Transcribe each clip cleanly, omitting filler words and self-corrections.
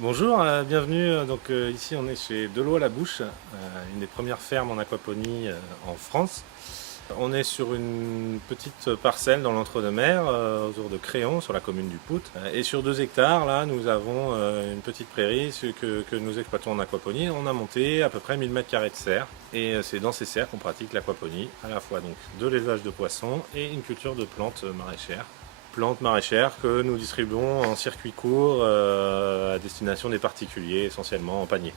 Bonjour, bienvenue. Ici on est chez De l'eau à la bouche, une des premières fermes en aquaponie en France. On est sur une petite parcelle dans l'entre-deux-mers, autour de Créon, sur la commune du Pout. Et sur 2 hectares, là, nous avons une petite prairie que nous exploitons en aquaponie. On a monté à peu près 1000 mètres carrés de serres. Et c'est dans ces serres qu'on pratique l'aquaponie, à la fois donc de l'élevage de poissons et une culture de plantes maraîchères. Plantes maraîchères que nous distribuons en circuit court à destination des particuliers, essentiellement en panier.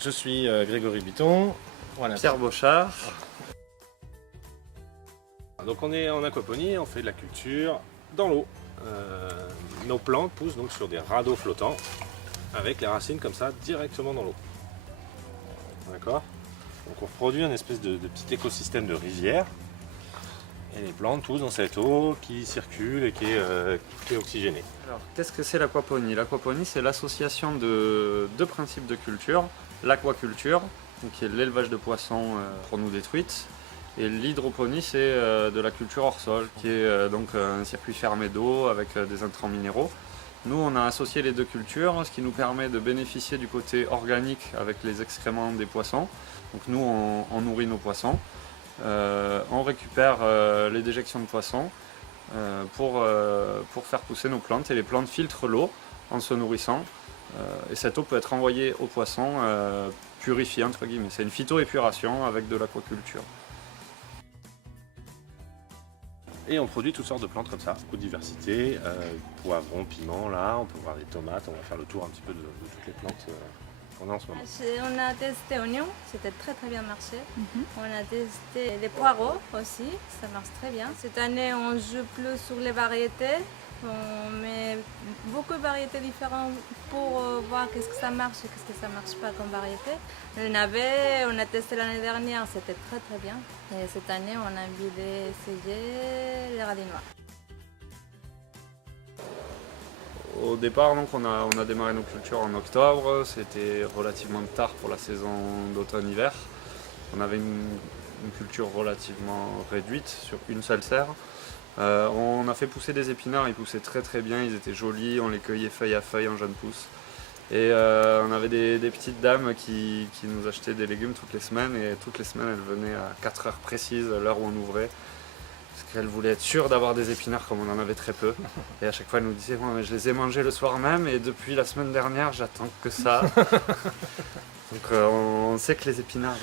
Je suis Grégory Bitton. Voilà. Pierre Bochard. Donc on est en aquaponie, on fait de la culture dans l'eau. Nos plantes poussent donc sur des radeaux flottants avec les racines comme ça directement dans l'eau. D'accord. Donc on reproduit un espèce de petit écosystème de rivière. Et les plantes poussent dans cette eau qui circule et qui est oxygénée. Alors, qu'est-ce que c'est l'aquaponie? L'aquaponie, c'est l'association de deux principes de culture. L'aquaculture, qui est l'élevage de poissons pour nous détruites, et l'hydroponie, c'est de la culture hors sol, qui est donc un circuit fermé d'eau avec des intrants minéraux. Nous, on a associé les deux cultures, ce qui nous permet de bénéficier du côté organique avec les excréments des poissons. Donc nous, on nourrit nos poissons. On récupère les déjections de poissons pour faire pousser nos plantes, et les plantes filtrent l'eau en se nourrissant, et cette eau peut être envoyée aux poissons purifiée entre guillemets. C'est une phytoépuration avec de l'aquaculture. Et on produit toutes sortes de plantes comme ça, beaucoup de diversité, poivrons, piments, là, on peut voir des tomates, on va faire le tour un petit peu de toutes les plantes qu'on a en ce moment. On a testé oignons, c'était très bien marché. On a testé les poireaux aussi, ça marche très bien. Cette année, on joue plus sur les variétés. On met beaucoup de variétés différentes pour voir qu'est-ce que ça marche et qu'est-ce que ça marche pas comme variété. Le navet, on a testé l'année dernière, c'était très bien. Et cette année, on a envie d'essayer les radis noirs. Au départ, donc, on a démarré nos cultures en octobre. C'était relativement tard pour la saison d'automne-hiver. On avait une culture relativement réduite sur une seule serre. On a fait pousser des épinards, ils poussaient très bien, ils étaient jolis, on les cueillait feuille à feuille en jeunes pousses. Et on avait des petites dames qui nous achetaient des légumes toutes les semaines, et toutes les semaines elles venaient à 4 heures précises, à l'heure où on ouvrait. Parce qu'elles voulaient être sûres d'avoir des épinards comme on en avait très peu. Et à chaque fois elles nous disaient ouais, mais je les ai mangés le soir même, et depuis la semaine dernière j'attends que ça. Donc on sait que les épinards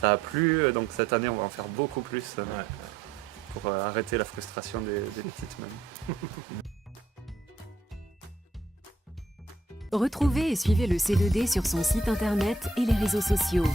ça a plu, donc cette année on va en faire beaucoup plus. Ouais. Pour arrêter la frustration des petites mêmes. Retrouvez et suivez le C2D sur son site internet et les réseaux sociaux.